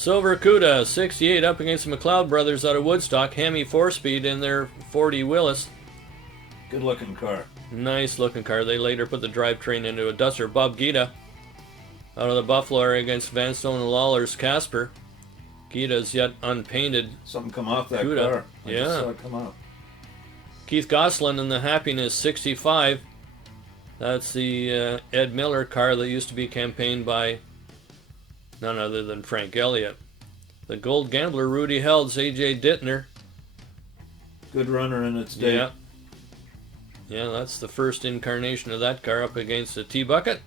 Silver Cuda 68 up against the McLeod brothers out of Woodstock. Hemi 4-speed in their 40 Willis. Good looking car. Nice looking car. They later put the drivetrain into a Duster. Bob Gita out of the Buffalo area against Vanstone and Lawler's Casper. Gita's yet unpainted. Something come off that Cuda. car. I Yeah. just saw it come off. Keith Gosselin in the Happiness 65. That's the Ed Miller car that used to be campaigned by none other than Frank Elliott. The Gold Gambler Rudy Held's AJ Dittner. Good runner in its day. Yeah. Yeah, that's the first incarnation of that car up against the T-Bucket.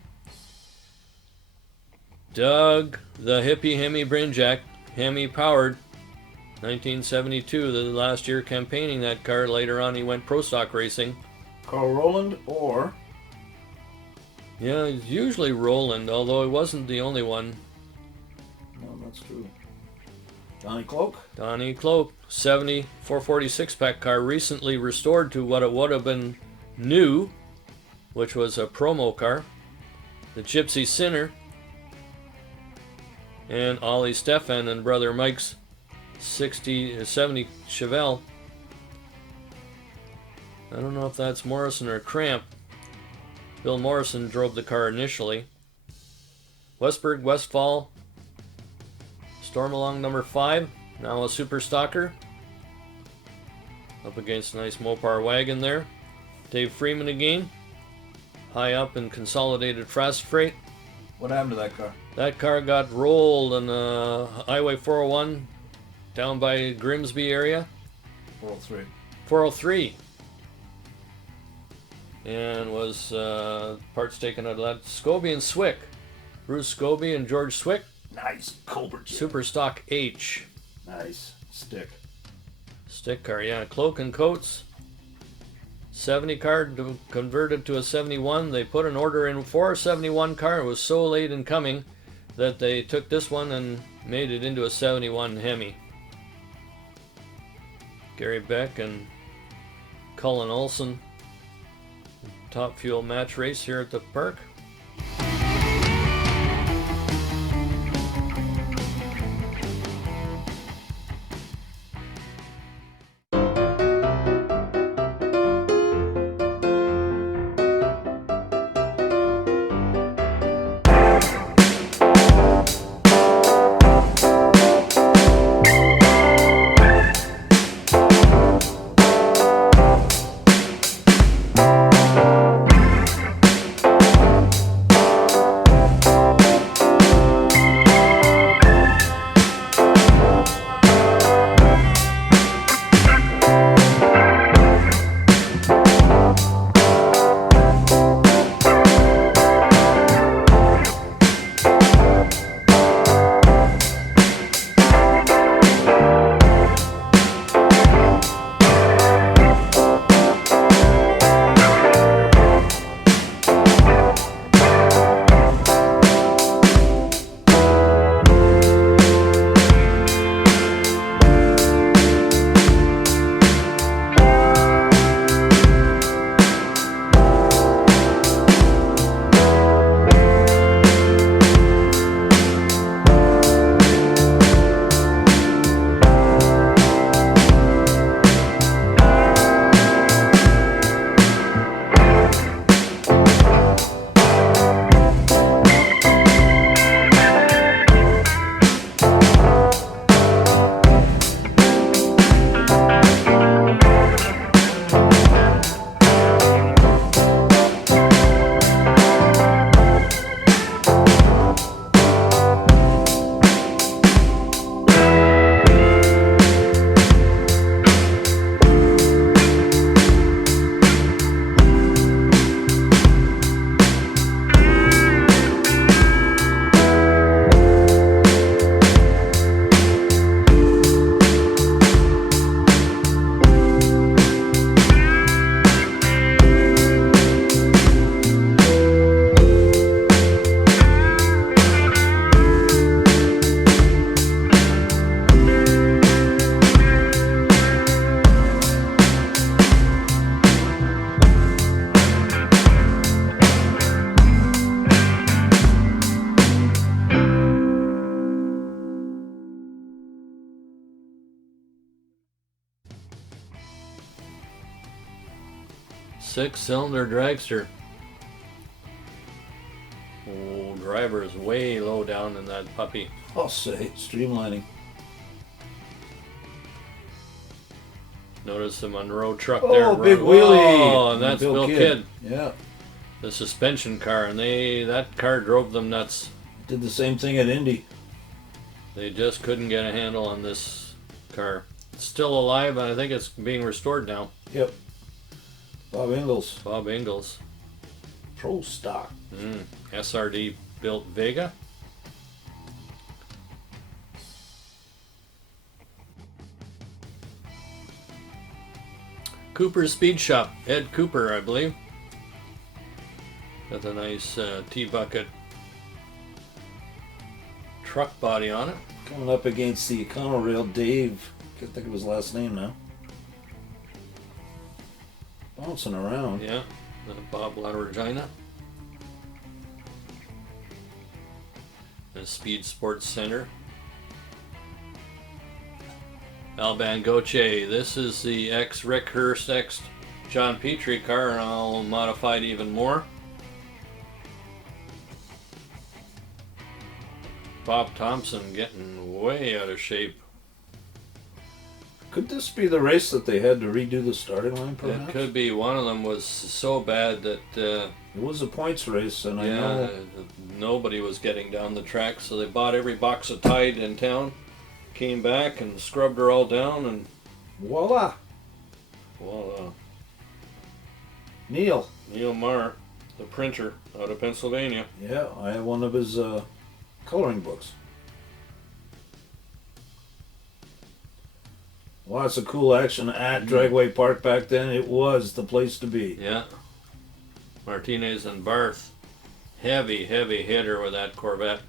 Doug, the hippie Hemi Brinjack, Hemi powered, 1972, the last year campaigning that car. Later on he went pro stock racing. Carl Rowland or... Yeah, it's usually Roland, although he wasn't the only one. No, that's true. Donnie Cloak? Donnie Cloak, 70 446 pack car, recently restored to what it would have been new, which was a promo car. The Gypsy Sinner, and Ollie Stefan and brother Mike's 70 Chevelle. I don't know if that's Morrison or Cramp. Bill Morrison drove the car initially. Westburg Westfall Stormalong number 5, now a super stocker. Up against a nice Mopar wagon there. Dave Freeman again. High up in consolidated fast freight. What happened to that car? That car got rolled on Highway 401 down by Grimsby area. 403. 403. And was parts taken out of that. Scobie and Swick. Bruce Scobie and George Swick. Nice Cobra jet. Super Stock H. Nice. Stick. Stick car, yeah. Cloak and Coats. 70 car converted to a 71. They put an order in for a 71 car. It was so late in coming that they took this one and made it into a 71 Hemi. Gary Beck and Cullen Olson. Top Fuel match race here at the park. 6-cylinder dragster. Oh, driver is way low down in that puppy. I'll say streamlining. Notice the Monroe truck there. Oh, big wheelie. Oh, and that's Bill Kidd. Yeah. The suspension car, and that car drove them nuts. Did the same thing at Indy. They just couldn't get a handle on this car. It's still alive, and I think it's being restored now. Yep. Bob Ingalls. Bob Ingalls. Pro stock. SRD built Vega. Cooper's Speed Shop. Ed Cooper, I believe. Got a nice T-bucket truck body on it. Coming up against the Econorail Dave. Can't think of his last name now. Bouncing around. Yeah, the Bob LaRegina. The Speed Sports Center. Alban Gauthier. This is the ex-Rick Hurst, ex-John Petrie car, and I'll modify it even more. Bob Thompson getting way out of shape. Could this be the race that they had to redo the starting line, perhaps? It could be. One of them was so bad that It was a points race, and I know... nobody was getting down the track, so they bought every box of Tide in town, came back and scrubbed her all down, and voila! voila. Neil. Neil Marr, the printer out of Pennsylvania. Yeah, I have one of his coloring books. Lots of cool action at Dragway Park back then. It was the place to be. Yeah. Martinez and Barth. Heavy, heavy hitter with that Corvette.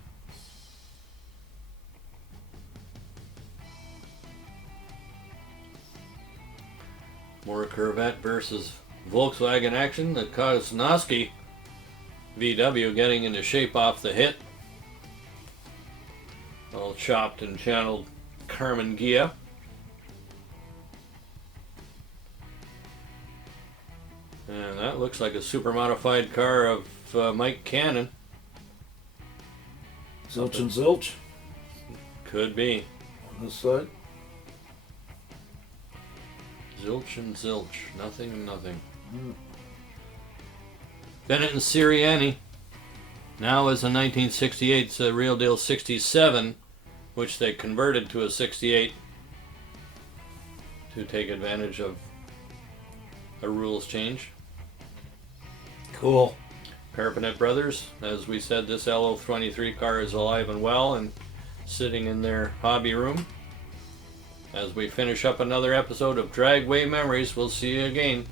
More Corvette versus Volkswagen action. The Kozlowski VW getting into shape off the hit. All chopped and channeled Carmen Gia. And that looks like a super modified car of Mike Cannon. Zilch and Zilch Could be. on this side. Zilch and Zilch. Nothing and nothing. Bennett and Sirianni. Now is a 1968. It's a real deal 67, which they converted to a 68 to take advantage of a rules change. Cool. Parapanet Brothers, as we said, this LO23 car is alive and well and sitting in their hobby room. As we finish up another episode of Dragway Memories, we'll see you again.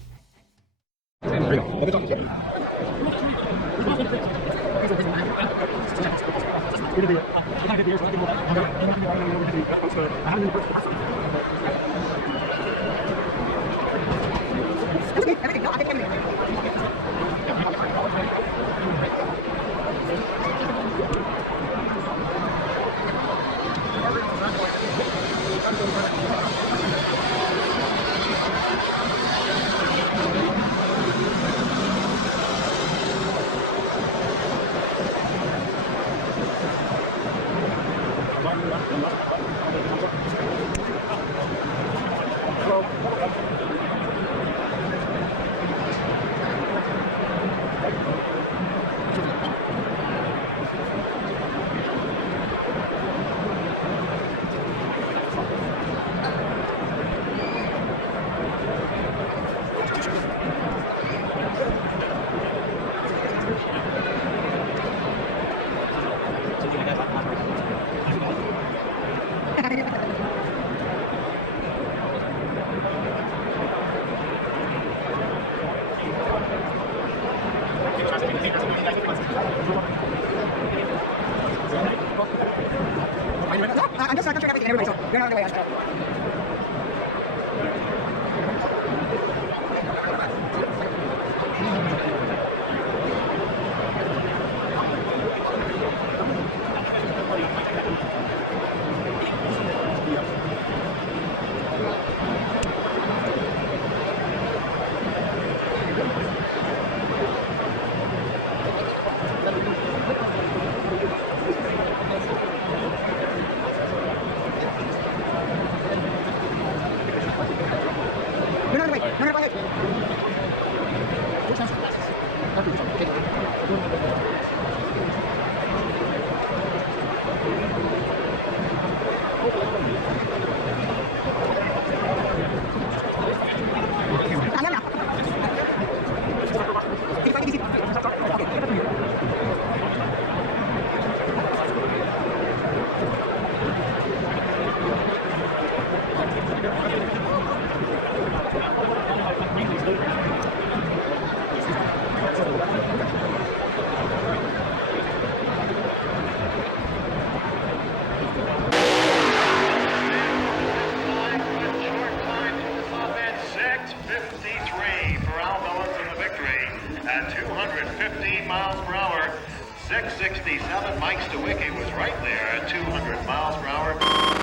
I'm just not everything everybody, so you're not on the way. At 215 miles per hour, 667 Mike Stawicki was right there at 200 miles per hour.